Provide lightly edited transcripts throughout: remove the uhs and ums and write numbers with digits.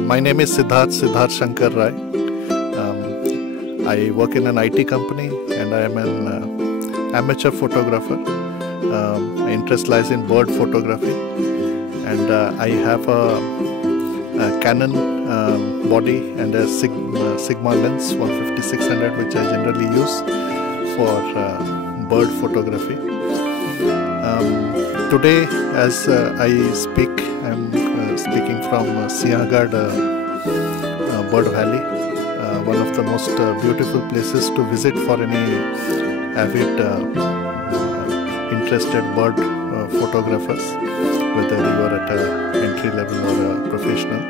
My name is Siddharth Shankar Rai. I work in an IT company and I am an amateur photographer. My interest lies in bird photography, and I have a Canon body and a Sigma lens 150-600, which I generally use for bird photography. Today, as I speak, I am speaking from Sinhagad Bird Valley, one of the most beautiful places to visit for any avid interested bird photographers, whether you are at a entry level or a professional.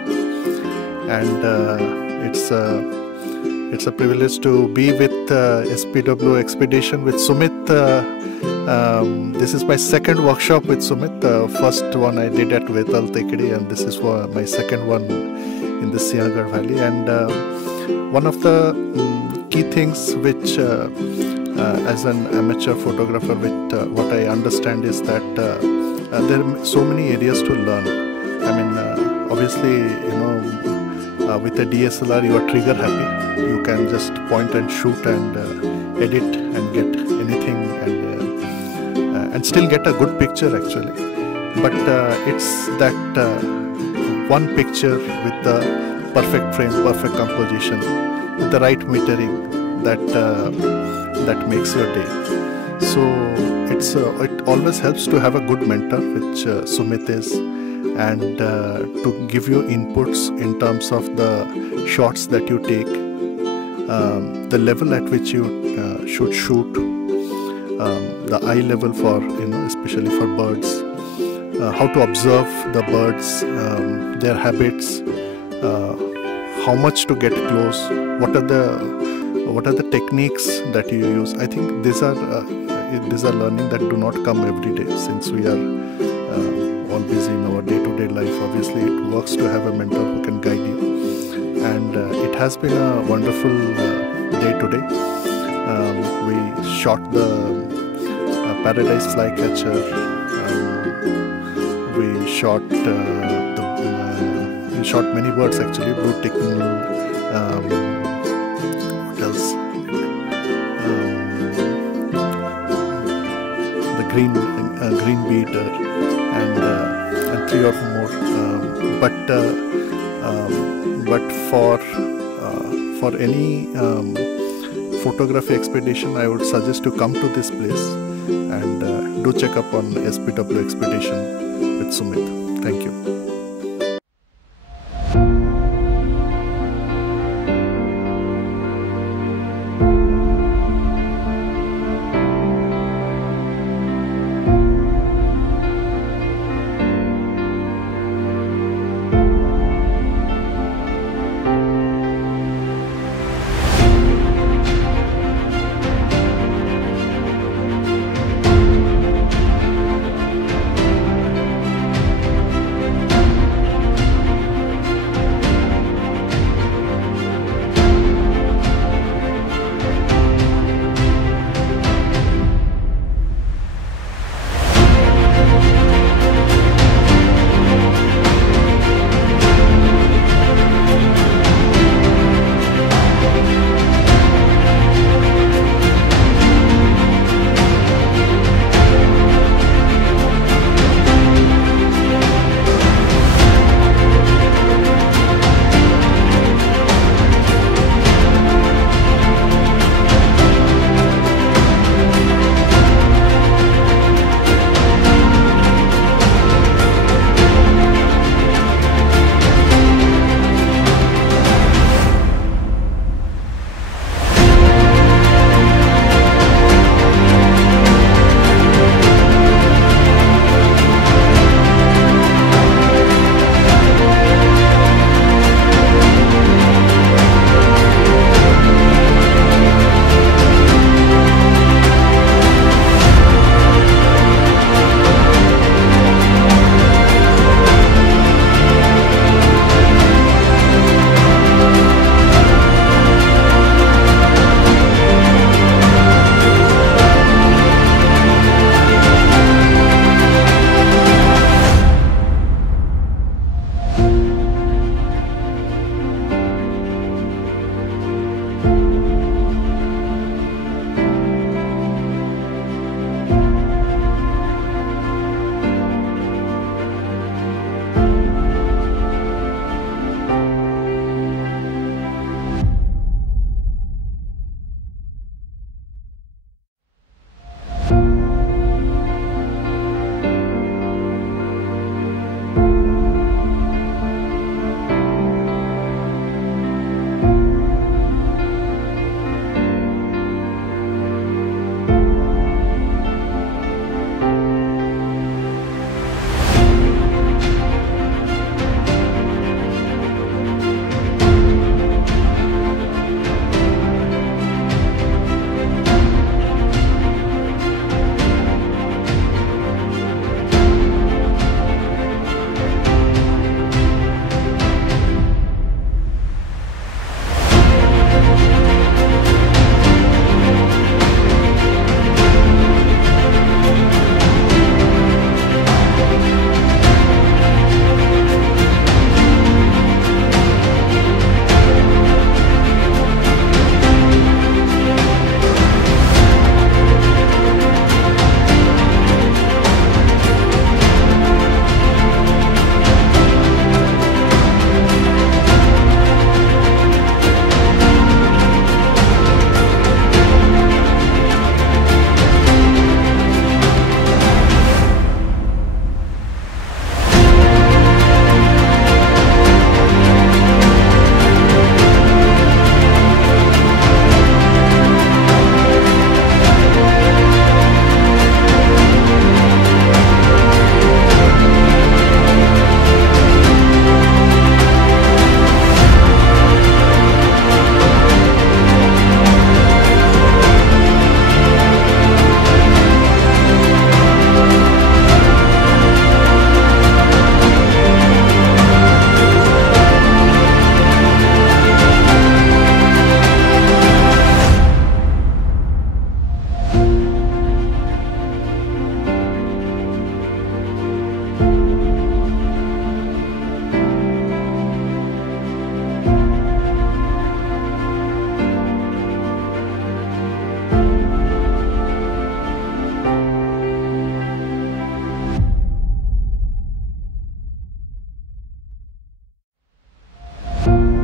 And it's a privilege to be with SPW Expedition with Sumit. This is my second workshop with Sumit. The first one I did at Vetal Tekadi, and this is my second one in the Sinhagad Valley. And one of the key things which as an amateur photographer, what I understand is that there are so many areas to learn. I mean, obviously, with a DSLR you are trigger happy. You can just point and shoot and edit and get anything and still get a good picture actually. But it's that one picture with the perfect frame, perfect composition, with the right metering that makes your day. So it always helps to have a good mentor, which Sumit is, and to give you inputs in terms of the shots that you take, the level at which you should shoot, the eye level for especially for birds, how to observe the birds, their habits, how much to get close, what are the techniques that you use. I think these are learning that do not come every day, since we are all busy in our day-to-day life. Obviously it works to have a mentor who can guide you, and it has been a wonderful day today. We shot the paradise flycatcher, we shot many birds actually, blue tickle, what else? The green beater, and three or more. But for any photography expedition, I would suggest to come to this place and do check up on SPW Expedition with Sumit. Thank you. you.